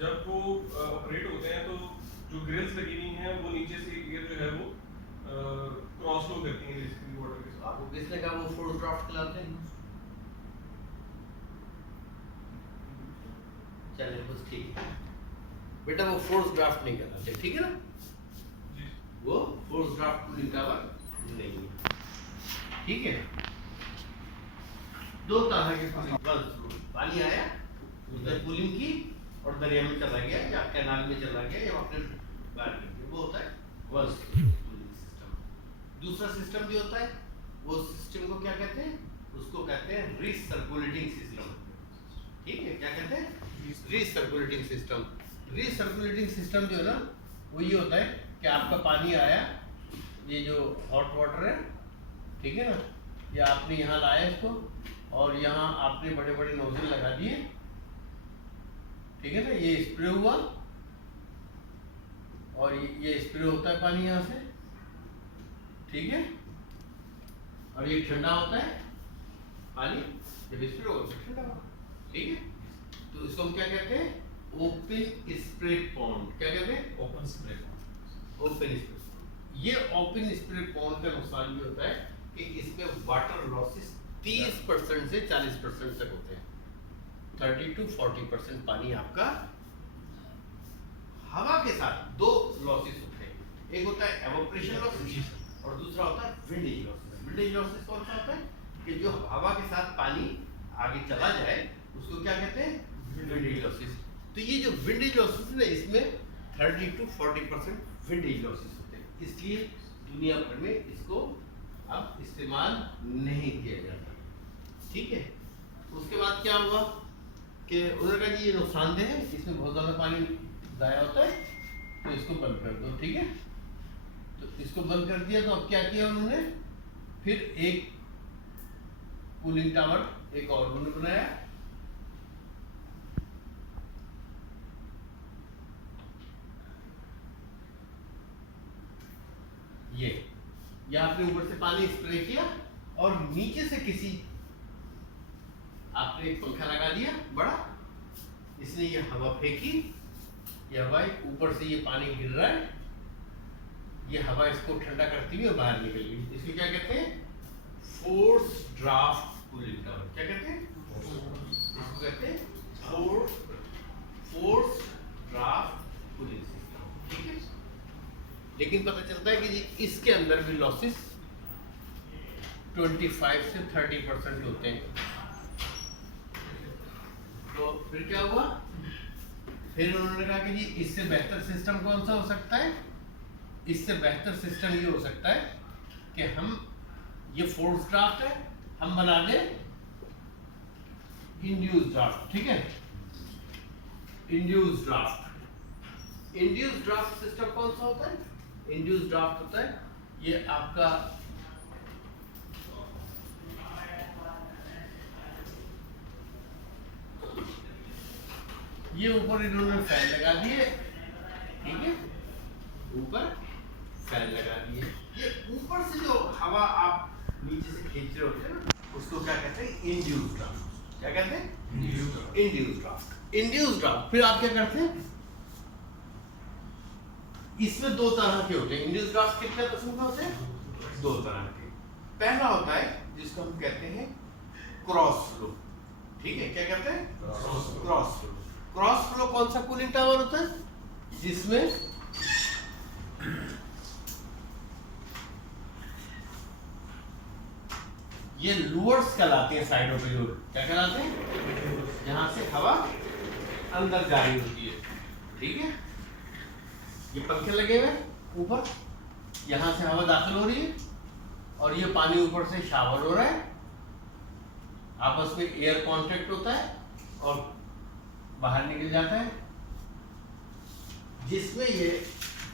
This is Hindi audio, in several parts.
जब वो ऑपरेट होते हैं तो जो ग्रिल्स लगी हुई हैं वो नीचे से एयर जो है वो क्रॉस फ्लो करती हैं बेसिकली वाटर के साथ। आपको किसने कहा वो फोर्स ड्राफ्ट कहलाते हैं? चलिए बस ठीक है बेटा, वो फोर्स ड्राफ्ट नहीं कहलाते, ठीक है ना? जी वो फोर्स ड्राफ्ट कूलिंग टावर नहीं है, ठीक है? दो तरह के कूलिंग, पानी आया उसने कूलिंग की और दरिया में चला गया या कैनाल में चला गया या अपने बाहर कर दिया, वो होता है वर्स कूलिंग सिस्टम। दूसरा सिस्टम जो होता है वो सिस्टम को क्या कहते हैं? उसको कहते हैं रिसर्कुलेटिंग सिस्टम, ठीक है? क्या कहते हैं? Recirculating system. रिसर्कुलेटिंग सिस्टम जो है ना वो ये होता है कि आपका पानी आया, ये जो हॉट वाटर है, ठीक है ना, ये आपने यहाँ लाया इसको और यहाँ आपने बड़े बड़े नोजल लगा दिए, ठीक है ना, ये स्प्रे हुआ और ये स्प्रे होता है पानी यहाँ से, ठीक है, और ये ठंडा होता है पानी, जब स्प्रे होगा तो ठंडा होगा, ठीक है? तो इसको हम क्या कहते हैं? Open spray pond. क्या कहते हैं? Open spray pond. Open spray. ये ओपन स्प्रे पॉन्ड का नुकसान भी होता है कि इसमें वाटर लॉसेस 30% से 40% तक होते हैं। 30 to 40% पानी आपका हवा के साथ, दो लॉसेस होते हैं, एक होता है एवोपरेशन लॉसेस और दूसरा होता है विंडेज लॉसेस। विंडेज लॉसेस कौन सा होता है? कि जो हवा के साथ पानी आगे चला जाए उसको क्या कहते हैं? Windage losses. तो ये जो विंडेज लॉसेस है इसमें 30 to 40% विंडेज लॉसेस होते हैं, इसलिए दुनिया भर में इसको अब इस्तेमाल नहीं किया जाता, ठीक है? उसके बाद क्या हुआ कि उन्होंने कहा कि ये नुकसानदेह है, इसमें बहुत ज़्यादा पानी ज़ाया होता है, तो इसको बंद कर दो, ठीक है? तो इसको बंद कर दिया, तो अब क्या किया उन्होंने? फिर एक कूलिंग टावर एक और उन्होंने बनाया, ये आपने ऊपर से पानी स्प्रे किया और नीचे से किसी आपने एक पंखा लगा दिया बड़ा, इसने ये हवा फेंकी, ये हवा ऊपर से ये पानी गिर रहा है, ये हवा इसको ठंडा करती हुई बाहर निकल गई। इसको क्या कहते हैं? Force draft cooling tower. क्या कहते हैं? इसको कहते हैं फोर्स ड्राफ्ट कूलिंग सिस्टम, ठीक है? लेकिन पता चलता है कि जी इसके अंदर भी लॉसेस 25 से 30% होते हैं। तो फिर क्या हुआ? फिर उन्होंने कहा कि जी इससे बेहतर सिस्टम कौन सा हो सकता है? इससे बेहतर सिस्टम ये हो सकता है कि हम, ये फोर्स ड्राफ्ट है, हम बना दें इंड्यूस ड्राफ्ट, ठीक है? Induce draft. Induce draft system कौन सा होता है? इंड्यूस ड्राफ्ट होता है ये आपका ये ऊपर इन्होंने फैन लगा दिए, ठीक है? ऊपर फैन लगा दिए, ये ऊपर से जो हवा आप नीचे से खींच रहे होते हैं ना उसको क्या कहते हैं? Induce draft. क्या कहते हैं? Induce draft. Induce draft. फिर आप क्या करते हैं? इसमें दो तरह के होते हैं इंड्यूस ड्राफ्ट। कितने किस्म के होते हैं? दो तरह के। पहला होता है जिसको हम कहते हैं क्रॉस फ्लो, ठीक है? क्या कहते हैं? Cross flow. क्रॉस फ्लो कौन सा कूलिंग टावर होता है? जिसमें ये लूअर्स कहलाते हैं, साइडों पे जो क्या कहलाते हैं? जहां से हवा अंदर जा रही होती है, ठीक है? ये पंखे लगे हुए ऊपर, यहां से हवा दाखिल हो रही है और ये पानी ऊपर से शावर हो रहा है, आपस में एयर कांटेक्ट होता है और बाहर निकल जाता है, जिसमें ये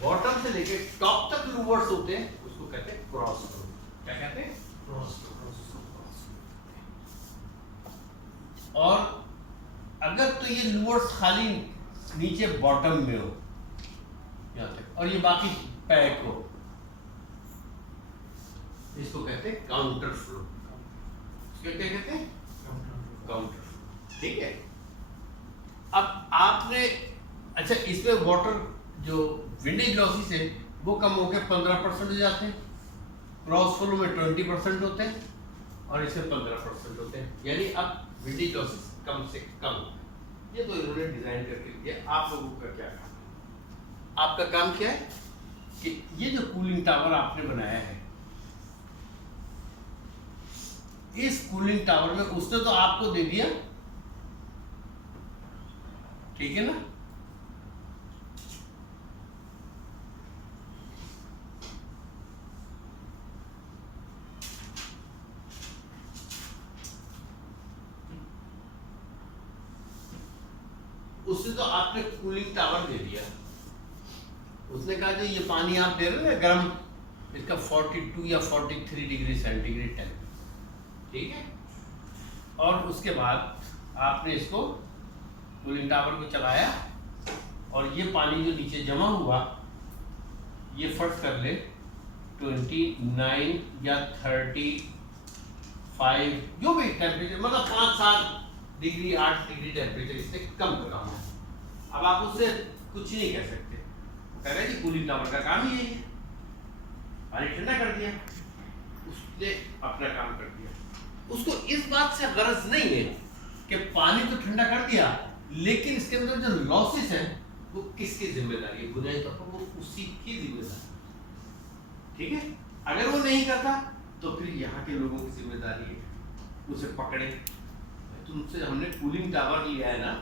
बॉटम से लेके टॉप तक लूवर्स होते हैं, उसको कहते हैं क्रॉस फ्लो। क्या कहते हैं? Cross flow. और अगर तो ये लूवर्स खाली नीचे बॉटम में हो यहाँ तक और ये बाकी पैक हो, इसको कहते हैं काउंटर फ्लो। इसको क्या कहते हैं? काउंटर फ्लो, ठीक है? अब आपने अच्छा, इसमें वाटर जो विंडेज लॉसेस है वो कम होकर 15% हो जाते हैं, क्रॉस फ्लो में 20% होते हैं और इसमें 15% होते हैं, यानी अब विंडेज लॉसेस कम से कम होते हैं। ये तो इन्होंने डिजाइन करके दिया। आप लोगों का क्या काम है? आपका काम क्या है कि ये जो कूलिंग टावर आपने बनाया है, इस कूलिंग टावर में उसने तो आपको दे दिया, ठीक है ना, उसने तो आपने कूलिंग टावर दे दिया। उसने कहा जो ये पानी आप दे रहे हैं गर्म, इसका 42 या 43 डिग्री सेंटीग्रेड टेम्परेचर, ठीक है। और उसके बाद आपने इसको कूलिंग टावर को चलाया और ये पानी जो नीचे जमा हुआ, ये फर्ज कर ले 29 या 35 जो भी टेम्परेचर, मतलब 5-7 डिग्री 8 डिग्री टेम्परेचर इससे कम कर रहा हूँ। अब आप उससे कुछ नहीं कह सकते, कह रहे जी कूलिंग टावर का काम ही यही है, पानी ठंडा कर दिया, उसने अपना काम कर दिया। उसको इस बात से गरज नहीं है कि पानी तो ठंडा कर दिया, लेकिन इसके अंदर जो लॉसेस है वो किसकी जिम्मेदारी है? बुनियादी तौर पर वो उसी की जिम्मेदारी, ठीक है। अगर वो नहीं करता तो फिर यहाँ के लोगों की जिम्मेदारी है उसे पकड़े। तुमसे हमने कूलिंग टावर लिया है ना,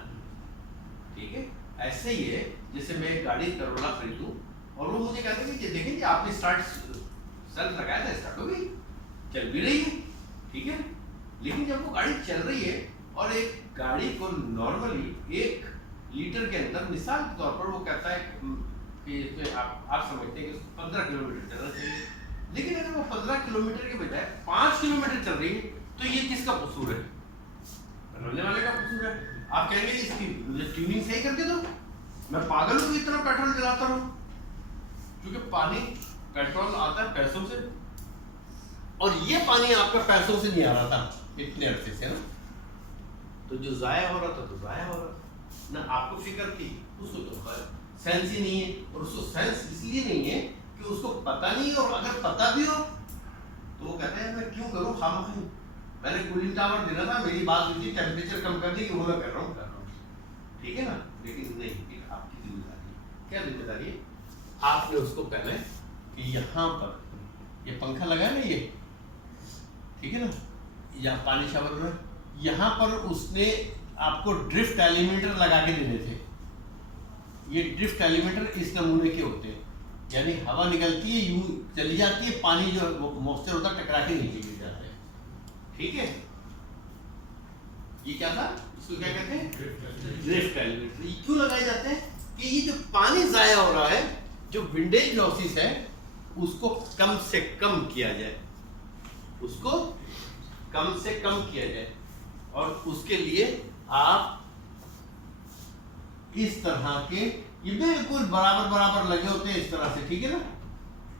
ठीक है। ऐसे ही है जैसे मैं एक गाड़ी करोला खरीदूं और वो मुझे कहते हैं कि देखें कि आपने सेल्फ लगाया था, स्टार्ट हो गई, चल भी रही है, ठीक है। लेकिन जब वो गाड़ी चल रही है और एक गाड़ी को नॉर्मली 1 लीटर के अंदर, मिसाल के तौर पर वो कहता है कि इसमें आप समझते हैं कि 15 किलोमीटर चलना चाहिए, लेकिन अगर वो 15 किलोमीटर के बजाय 5 किलोमीटर चल रही है तो ये किसका कसूर है? बनने वाले का कसूर है। आप कहेंगे इसकी मुझे ट्यूनिंग सही करके दो, मैं पागल हूँ इतना पेट्रोल जलाता हूँ, क्योंकि पानी पेट्रोल आता है पैसों से, और ये पानी आपका पैसों से नहीं आ रहा था इतने अरसे से ना, तो जो जाया हो रहा था तो जाया हो रहा था ना। आपको फिक्र थी, उसको तो सेंस ही नहीं है, और उसको सेंस इसलिए नहीं है कि उसको पता नहीं, और अगर पता भी हो तो वो कहते हैं मैं क्यों करूँ खामखा, मैंने कूलिंग टावर देना था, मेरी बात हुई थी टेम्परेचर कम करने की, वो मैं कर रहा हूँ, ठीक है ना। लेकिन नहीं, ये आपकी जिम्मेदारी है। क्या जिम्मेदारी है? आपने उसको पहले कि यहाँ पर ये पंखा लगा है ना, ये ठीक है ना, यहाँ पानी शावर में, यहाँ पर उसने आपको ड्रिफ्ट एलिमेंटर लगा के देने थे। ये ड्रिफ्ट एलिमेंटर इस नमूने के होते हैं, यानी हवा निकलती है यूं चली जाती है, पानी जो मॉइस्चर होता है टकरा के नीचे गिर जाता है, ठीक है। ये क्या था, इसको क्या कहते हैं? Drift Elementor. ये क्यों लगाए जाते हैं? कि ये जो पानी जाया हो रहा है, जो विंडेज लॉसेस है, उसको कम से कम किया जाए, उसको कम से कम किया जाए। और उसके लिए आप इस तरह के, ये बिल्कुल बराबर लगे होते हैं इस तरह से, ठीक है ना,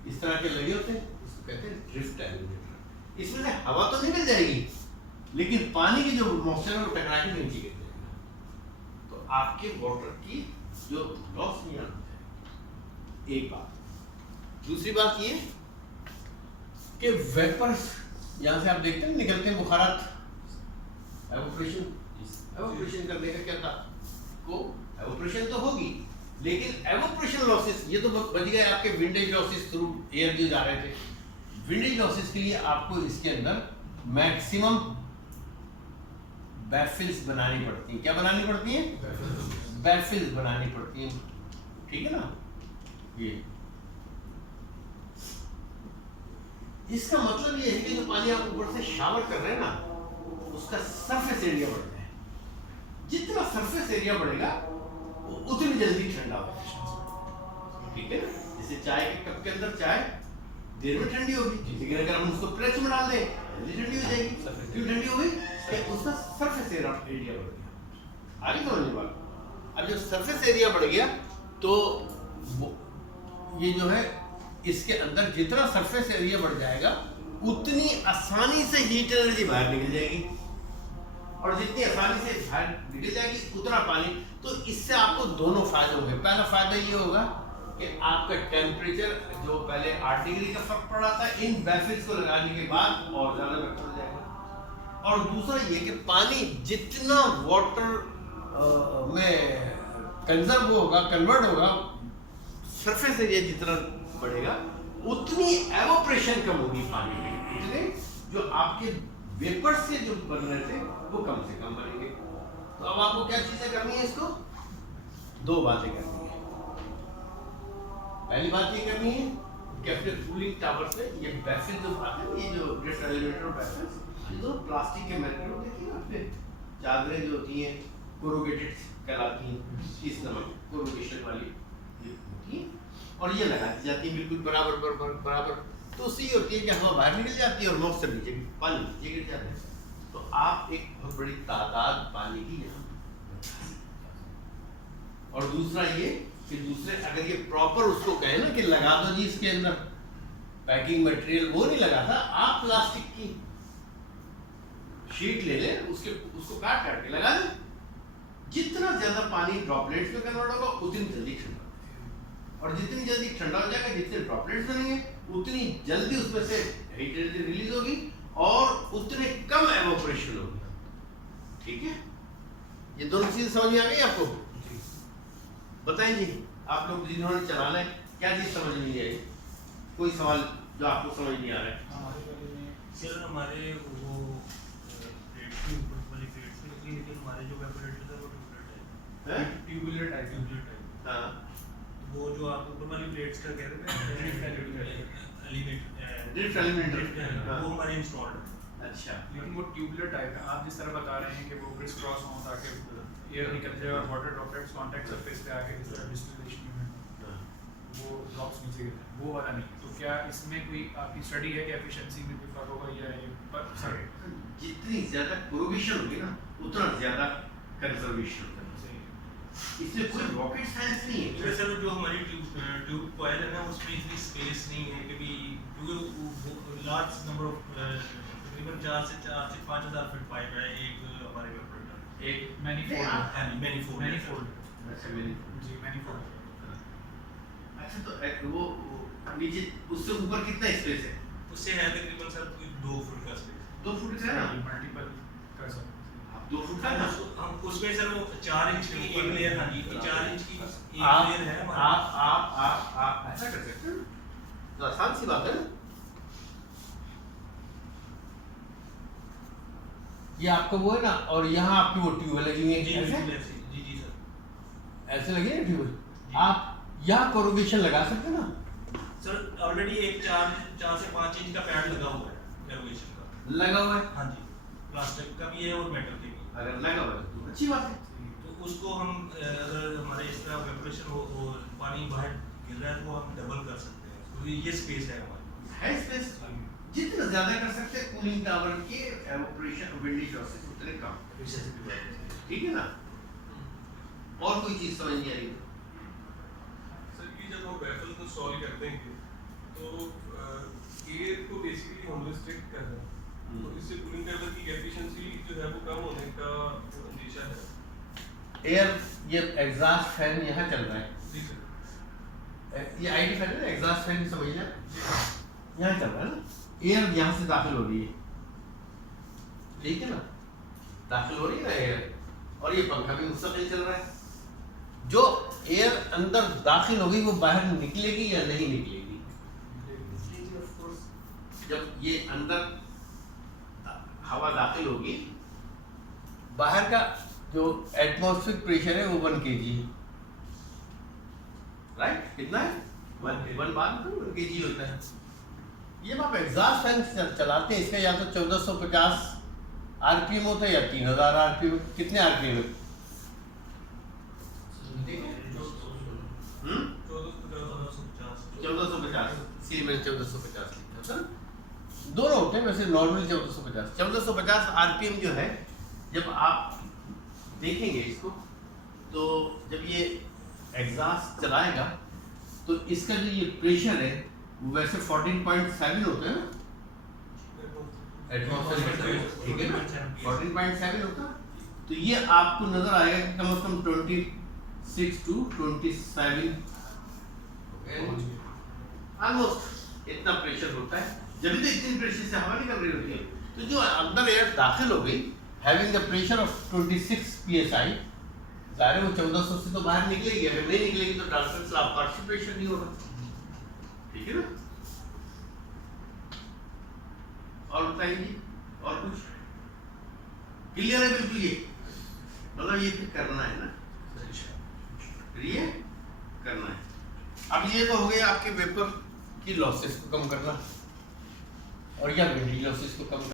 इस तरह के लगे होते हैं, इसको कहते हैं ड्रिफ्ट एलिमेंटर। इसमें से हवा तो निकल जाएगी, लेकिन पानी की जो मॉइस्चर है वो टकरा के नीचे गिर जाएगा, तो आपके वाटर की जो लॉस नहीं आना है। एक बात। दूसरी बात ये कि वेपर्स यहां से आप देखते हैं निकलते हैं, बुखारात, एवोपरेशन करने का क्या था को, एवोपरेशन तो होगी, लेकिन एवोपरेशन लॉसेस ये तो बच गए आपके विंडेज लॉसेस थ्रू एयर जो जा रहे थे। विंडेज लॉसेस के लिए आपको इसके अंदर मैक्सिमम बैफिल्स बनानी पड़ती हैं। क्या बनानी पड़ती हैं? बैफिल्स बनानी पड़ती हैं, ठीक है ना। ये इसका मतलब ये है कि जो पानी आप ऊपर से शावर कर रहे हैं ना, उसका सरफेस एरिया बढ़ता है। जितना सरफेस एरिया बढ़ेगा उतनी जल्दी ठंडा होगा, ठीक है। जैसे चाय के कप के अंदर चाय देर में ठंडी होगी, लेकिन अगर हम उसको प्रेस में डाल दें जल्दी ठंडी हो जाएगी। क्यों ठंडी हो गई? उसका सरफेस एरिया बढ़ गया। आगे समझने बात। अब जब सरफेस एरिया बढ़ गया तो ये जो है इसके अंदर जितना सरफेस एरिया बढ़ जाएगा उतनी आसानी से हीट एनर्जी बाहर निकल जाएगी, और जितनी आसानी से बाहर निकल जाएगी उतना पानी। तो इससे आपको दोनों फायदे होंगे। पहला फायदा ये होगा कि आपका टेम्परेचर जो पहले 8 डिग्री का फर्क पड़ रहा था, इन बैफिल्स को लगाने के बाद और ज़्यादा बेहतर हो जाएगा। और दूसरा ये कि पानी जितना वाटर में कंजर्व होगा, कन्वर्ट होगा, सरफेस एरिया जितना बढ़ेगा उतनी एवोपरेशन कम होगी पानी में, उतने जो आपके वेपर से जो बन रहे थे वो कम से कम बनेंगे। तो अब आपको क्या चीजें करनी है, इसको दो बातें करनी है। पहली बात ये करनी है कि अपने कूलिंग टावर से ये बैफिल जो आते हैं, ये जो ड्रिफ्ट एलिवेटर बैफिल्स, ये तो प्लास्टिक के मेटेरियल देखिए आपने, चादरें जो होती हैं कोरुगेटेड कहलाती हैं, इस नमक कोरुगेशन वाली होती है, और ये लगा दी जाती है बिल्कुल बराबर बराबर बराबर। तो उससे ये होती है कि हवा बाहर निकल जाती है और मॉइस्चर नीचे पानी नीचे गिर जाता है। तो आप एक बहुत बड़ी तादाद पानी की यहाँ, और दूसरा ये कि दूसरे अगर ये प्रॉपर उसको कहे ना कि लगा दो जी इसके अंदर पैकिंग मटेरियल, वो नहीं लगा था, आप प्लास्टिक की शीट ले लें, उसको काट काट के लगा दें। जितना ज्यादा पानी ड्रॉपलेट्स में कन्वर्ट होगा उतनी जल्दी ठंडा, और जितनी जल्दी ठंडा हो जाएगा, जितने ड्रॉपलेट्स बनेंगे उतनी जल्दी उसमें से हीट एनर्जी रिलीज होगी और उतने कम एवोपरेशन होगी। ठीक है, ये दोनों चीज समझ में आ गई आपको? बताएं जी, आप लोग जिन्होंने चलाना है क्या चीज समझ में नहीं आई? कोई सवाल जो आपको समझ नहीं आ रहा है? सर हमारे वो प्लेट के ऊपर वाली प्लेट से लगी, लेकिन हमारे जो वेपोरेटर है वो ट्यूबुलर टाइप। हाँ, वो जो आप ऊपर वाली प्लेट्स का कह रहे थे ड्रिफ्ट एलिमेंटर, वो हमारे इंस्टॉल्ड है। अच्छा, लेकिन वो ट्यूबुलर टाइप है। आप जिस तरह बता रहे हैं कि वो क्रिस क्रॉस हों ताकि एयर निकल जाए और वाटर ड्रॉपलेट्स कांटेक्ट सरफेस पे आके जिस तरह डिस्टिलेशन में वो ड्रॉप्स नीचे गिरते हैं, वो वाला नहीं। तो क्या इसमें कोई आपकी स्टडी है कि एफिशिएंसी में कोई फर्क होगा या ये सर? जितनी ज्यादा कोरुगेशन होगी ना उतना ज्यादा कंजर्वेशन होगा। इसमें कोई रॉकेट साइंस नहीं है। सर जो हमारी ट्यूब कॉइल है ना, उसमें इतनी स्पेस नहीं है कि भी, क्योंकि लार्ज नंबर ऑफ तकरीबन 4 से 5,000 फीट पाइप है एक हमारे वेपोरेटर, एक मैनीफोल्ड मैनीफोल्ड। अच्छा, मैंने जी मैनीफोल्ड। अच्छा, तो वो नीचे उससे ऊपर कितना स्पेस है? उससे है तकरीबन सर 2 फुट का स्पेस। 2 फुट का है ना? मल्टीपल कर सकते हैं। आप 2 फुट का ना? हम उसमें सर वो 4 इंच की एक लेयर, हाँ जी 4 इंच की एक आप लेयर है हमारे। आप ऐसा कर सकते हैं, तो आसान सी बात है ना। ये आपका वो है ना, और यहाँ आपकी वो ट्यूबवेल लगी हुई जी है, ऐसे जी जी सर। ऐसे लगी है ट्यूबवेल, आप यहाँ कोरुगेशन लगा सकते हैं ना। सर ऑलरेडी एक 4 से 5 इंच का पैड लगा हुआ है कैरोगेशन का। लगा हुआ है, हाँ जी, प्लास्टिक का भी है और मेटल के भी। अगर लगा हुआ है तो अच्छी बात है। तो उसको हम अगर हमारे इस तरह वेपोरेशन हो और पानी बाहर गिर रहा है तो हम डबल कर सकते हैं, तो ये स्पेस है हमारे है स्पेस, जितना ज्यादा कर सकते हैं कूलिंग टावर के एवोपरेशन विंडी लॉसेस उतने कम। पास। ठीक है ना? और कोई चीज समझ नहीं आई? सर ये जब हम बैफल को सॉल्व करते हैं तो एयर को बेसिकली हम रिस्ट्रिक्ट कर रहे हैं, तो इससे कूलिंग टावर की एफिशिएंसी जो है वो कम होने का अंदेशा है। एयर, ये एग्जॉस्ट फैन यहाँ चल रहा है, जी सर। ये आईडी फैन है ना, एग्जॉस्ट फैन समझ लें, यहाँ चल रहा है ना, एयर यहाँ से दाखिल हो रही है, ठीक है ना, दाखिल हो रही है ना एयर, और ये पंखा भी मुस्तकिल चल रहा है। जो एयर अंदर दाखिल होगी वो बाहर निकलेगी या नहीं निकलेगी? जब ये अंदर हवा दाखिल होगी, बाहर का जो एटमॉस्फेरिक प्रेशर है वो 1 kg, राइट? कितना है? 1 बार 1 kg होता है। ये आप एग्जॉस्ट फैन चलाते हैं, इसका या तो 1450 आरपीएम होता है या 3000 आरपीएम। कितने आरपीएम है? 1450, इसलिए मैंने 1450 लिखा था। दोनों होते हैं वैसे, नॉर्मल 1450 आरपीएम जो है, जब आप देखेंगे इसको तो जब ये एग्जॉस्ट चलाएगा तो इसका जो ये प्रेशर है वो वैसे 14.7 होता है ना, एटमॉस्फेरिक, ठीक है, 14.7 14.7 होता। तो ये आपको नजर आएगा कि कम से कम 26 to 27 ऑलमोस्ट इतना प्रेशर होता है। जब भी तो इतनी प्रेशर से हवा निकल रही होती है, तो जो अंदर एयर दाखिल हो गई having the pressure of 26 psi, ज़ाहिर है वो 1400 से तो बाहर निकलेगी। अगर नहीं निकलेगी तो डॉक्टर साहब पार्शियल प्रेशर नहीं होगा, ठीक है ना। और बताइए जी, और कुछ क्लियर है बिल्कुल? ये मतलब ये फिर करना है ना, फिर ये करना है। अब ये तो हो गया आपके वेपर की लॉसेस को कम करना, और या विंडी लॉसेस को कम करना।